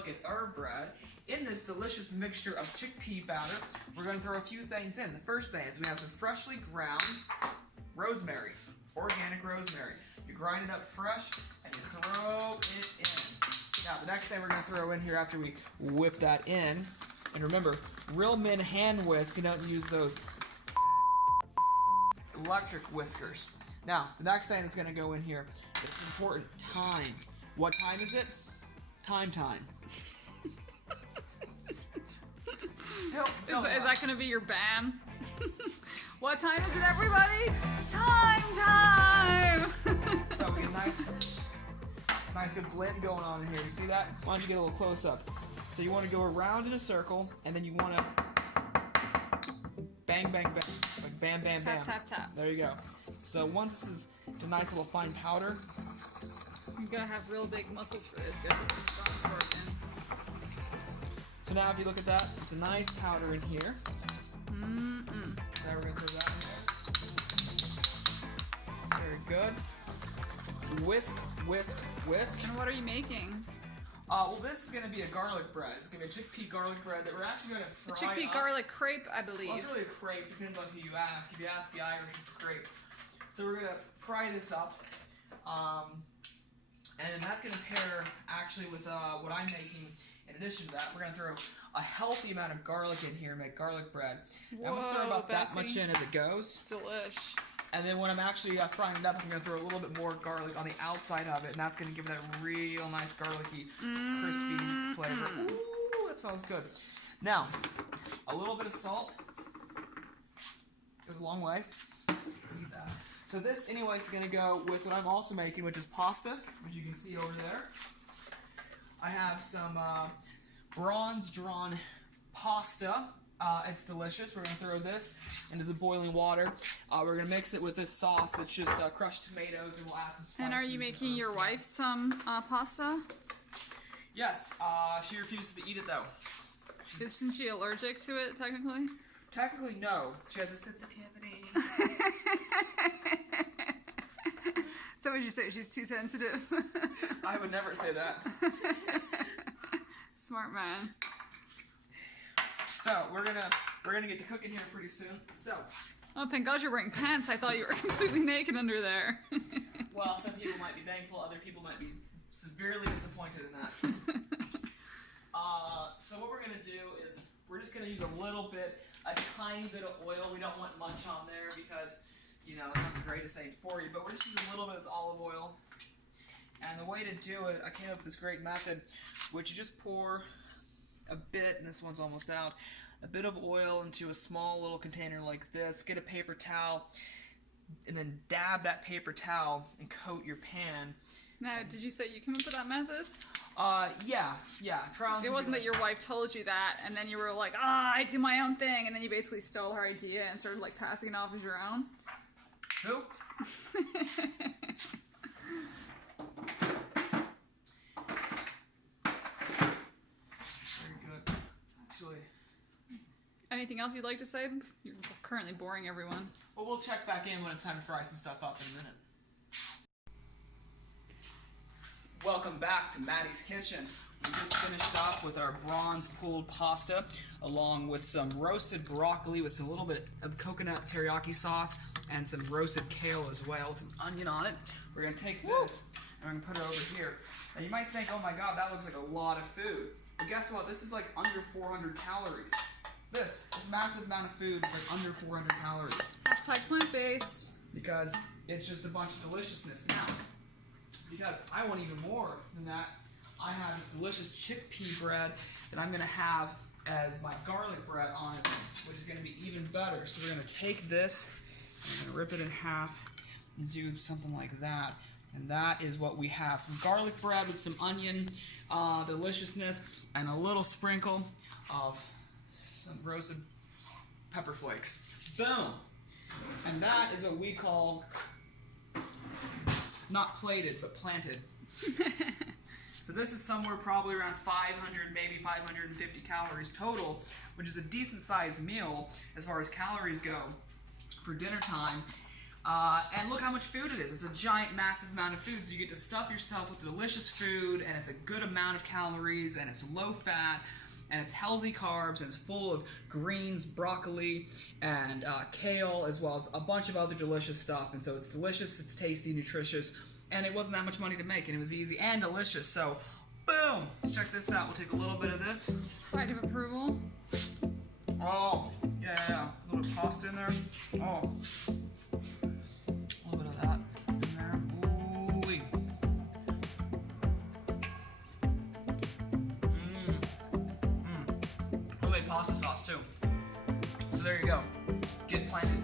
garlic and herb bread. In this delicious mixture of chickpea batter, we're going to throw a few things in. The first thing is we have some freshly ground rosemary, organic rosemary. You grind it up fresh and you throw it in. Now, the next thing we're going to throw in here after we whip that in, and remember, real men hand whisk, you don't use those electric whiskers. Now, the next thing that's going to go in here is important, thyme. What time is it? Time. Is that going to be your ban? What time is it, everybody? Time! So we get a nice good blend going on in here. You see that? Why don't you get a little close up? So you want to go around in a circle, and then you want to bang, bang, bang. Like bam, bam, bam. Tap, tap, tap. There you go. So once this is a nice little fine powder. You're going to have real big muscles for this. Good. So now if you look at that, it's a nice powder in here. Now we're going to throw that in there. Very good. Whisk, whisk, whisk. And what are you making? Well, this is going to be a garlic bread. It's going to be a chickpea garlic bread that we're actually going to fry A chickpea up. garlic crepe, I believe. Well, it's really a crepe. Depends on who you ask. If you ask the Irish, it's a crepe. So we're going to fry this up. And that's going to pair actually with what I'm making. In addition to that, we're going to throw a healthy amount of garlic in here and make garlic bread. And I'm going to throw about that much in as it goes. Delish. And then when I'm actually frying it up, I'm going to throw a little bit more garlic on the outside of it. And that's going to give it that real nice garlicky, crispy flavor. Ooh, that smells good. Now, a little bit of salt goes a long way. Need that. So this, anyways, is going to go with what I'm also making, which is pasta, which you can see over there. I have some bronze-drawn pasta. It's delicious. We're going to throw this into the boiling water. We're going to mix it with this sauce that's just crushed tomatoes, and we'll add some spices. And are you making your wife some pasta? Yes. She refuses to eat it, though. Isn't she allergic to it, technically? Technically, no. She has a sensitivity. So would you say she's too sensitive? I would never say that. Smart man. So we're gonna get to cooking here pretty soon. So. Oh, thank God you're wearing pants. I thought you were completely naked under there. Well, some people might be thankful. Other people might be severely disappointed in that. So what we're gonna do is we're just gonna use a tiny bit of oil. We don't want much on there because, you know, it's not the greatest thing for you, but we're just using a little bit of this olive oil. And the way to do it, I came up with this great method, which you just pour a bit, and this one's almost out, a bit of oil into a small little container like this, get a paper towel, and then dab that paper towel and coat your pan. Now, did you say you came up with that method? Yeah, trial. It wasn't that your wife told you that, and then you were like, I do my own thing, and then you basically stole her idea and started, like, passing it off as your own? Who? Very good. Actually. Anything else you'd like to say? You're currently boring everyone. Well, we'll check back in when it's time to fry some stuff up in a minute. Welcome back to Maddie's Kitchen. We just finished up with our bronze pulled pasta along with some roasted broccoli with a little bit of coconut teriyaki sauce and some roasted kale as well with some onion on it. We're going to take this and we're going to put it over here. Now you might think, oh my god, that looks like a lot of food. But guess what? This is like under 400 calories. This massive amount of food is like under 400 calories. Hashtag plant-based. Because it's just a bunch of deliciousness. Now, because I want even more than that, I have this delicious chickpea bread that I'm going to have as my garlic bread on it, which is going to be even better. So we're going to take this, and I'm going to rip it in half and do something like that. And that is what we have. Some garlic bread with some onion deliciousness and a little sprinkle of some roasted pepper flakes. Boom! And that is what we call not plated, but planted. So this is somewhere probably around 500, maybe 550 calories total, which is a decent sized meal as far as calories go for dinner time. And look how much food it is. It's a giant, massive amount of food. So you get to stuff yourself with delicious food, and it's a good amount of calories, and it's low fat, and it's healthy carbs, and it's full of greens, broccoli, and kale, as well as a bunch of other delicious stuff. And so it's delicious, it's tasty, nutritious, and it wasn't that much money to make, and it was easy and delicious. So, boom! Let's check this out. We'll take a little bit of this. Pride of approval. Oh, yeah. A little pasta in there. Oh. A little bit of that in there. Ooh-wee. Homemade pasta sauce, too. So there you go. Get planted.